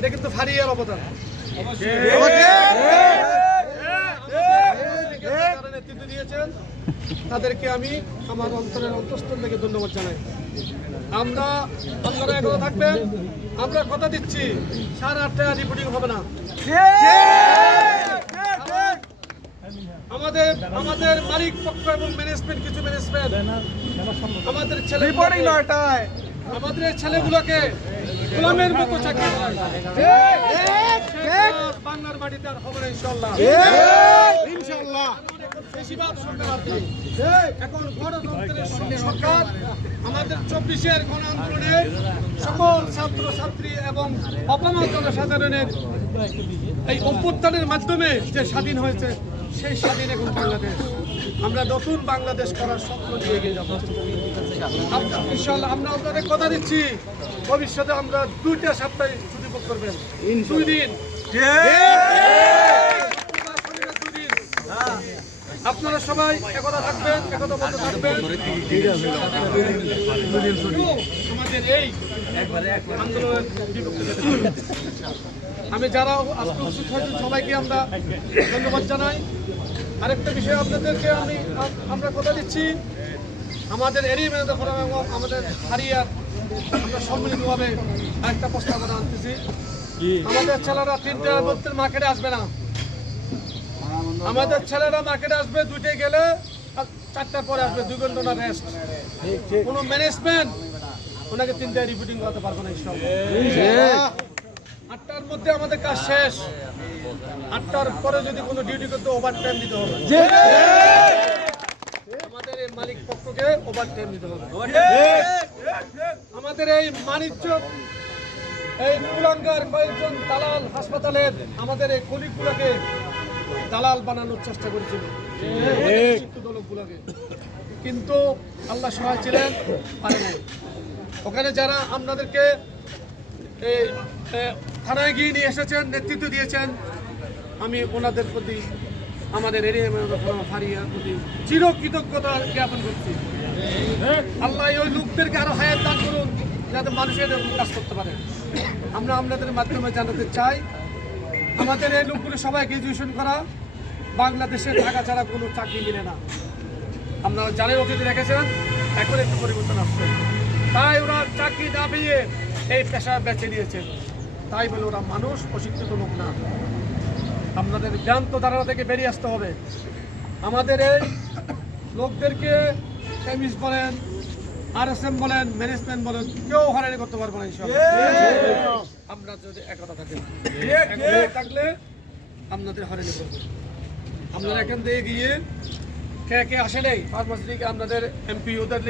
এটা কিন্তু ফারিয়ার অবদান। নেতৃত্ব দিয়েছেন তাদেরকে আমি আমার অন্তরের অন্তঃস্থল থেকে ধন্যবাদ জানাই। আপনারা এখনো থাকবেন, আমরা কথা দিচ্ছি 8:30 রিপোর্টিং হবে না। আমাদের মালিক পক্ষ এবং ম্যানেজমেন্ট, কিছু ম্যানেজমেন্ট আমাদের ছেলেগুলোকে গোলামের মতো চাকরি করায়। বাংলার মাটিতে আর হবে না ইনশাআল্লাহ। বেশিরভাগ সরকার এখন গণতন্ত্রের সরকার। আমাদের 24-এর গণ আন্দোলনের সকল ছাত্র ছাত্রী এবং অপামর জনসাধারণের এই অভ্যুত্থানের মাধ্যমে যে স্বাধীন হয়েছে, সেই স্বাধীন এখন বাংলাদেশ। আমরা নতুন বাংলাদেশ করার স্বপ্ন নিয়ে এগিয়ে যাবো ইনশাআল্লাহ। আমরা আপনাদের কথা দিচ্ছি, ভবিষ্যতে আমরা 2টা সপ্তাহে ছুটি ভোগ করবেন, 2 দিন। আপনারা সবাই একতা থাকবেন, একতাবদ্ধ থাকবেন। আমাদের এই আন্দোলনের আমি যারা আজকে উপস্থিত হয়েছেন সবাইকে আমরা ধন্যবাদ জানাই। আরেকটা বিষয় আপনাদেরকে আমরা কথা দিচ্ছি, আমাদের এরিয়া মেনে ফোরাম এবং আমাদের হারিয়ার আমরা সম্মিলিতভাবে আরেকটা প্রস্তাবনা আনতেছি। আমাদের ছেলেরা 3টার মধ্যে মার্কেটে আসবে না। আমাদের ছেলেরা মার্কেটে আসবে 2টায় গেলে, 4টার পরে আসবে, 2 ঘন্টা না রেস্ট। কোনো ম্যানেজমেন্ট ওনাকে 3টায় রিপোর্টিং করতে পারবে না ইনশাআল্লাহ। 8টার মধ্যে আমাদের কাজ শেষ। 8টার পরে যদি কোনো ডিউটি করতে ওভার টাইম দিতে হবে। আমাদের এই মালিক পক্ষকে ওভার টাইম দিতে হবে। আমাদের এই বাণিজ্য এই কুলাঙ্গার কয়েকজন দালাল হাসপাতালের আমাদের এই কলিগুলোকে দালাল বানানোর চেষ্টা করেছিল, কিন্তু আল্লাহ সহায় ছিলেন, পারে নাই। ওখানে যারা আপনাদেরকে থানায় গিয়ে নিয়ে এসেছেন, নেতৃত্ব দিয়েছেন, আমি ওনাদের প্রতি, আমাদের এরিয়া ফারিয়ার প্রতি চিরকৃতজ্ঞতা জ্ঞাপন করছি। আল্লাহ ওই লোকদেরকে আরো হায়াত দান করুন, যাতে মানুষের কাজ করতে পারে। আমরা আপনাদের মাধ্যমে জানাতে চাই, আমাদের এই লোকগুলো সবাই গ্রাজুয়েশন করা, বাংলাদেশের টাকা ছাড়া কোনো চাকরি মিলে না। আপনারা জানেন, অতীতে দেখেছেন, এখন একটু পরিবর্তন আসছে। তাই ওরা চাকরি না পেয়ে এই পেশা বেছে নিয়েছে। তাই বলে ওরা মানুষ, অশিক্ষিত লোক না। আপনাদের ভ্রান্ত ধারণা থেকে বেরিয়ে আসতে হবে। আমাদের এই লোকদেরকে কেমিস্ট বলেন, RSM বলেন, ম্যানেজমেন্ট বলেন, কেউ হয়রানি করতে পারবো না ইনশাআল্লাহ। আমরা যদি একতা থাকলে আপনাদের হয়রানি করবো। আপনারা এখান থেকে গিয়ে কে আসে নেই ফার্মাসি থেকে আপনাদের MP ওদের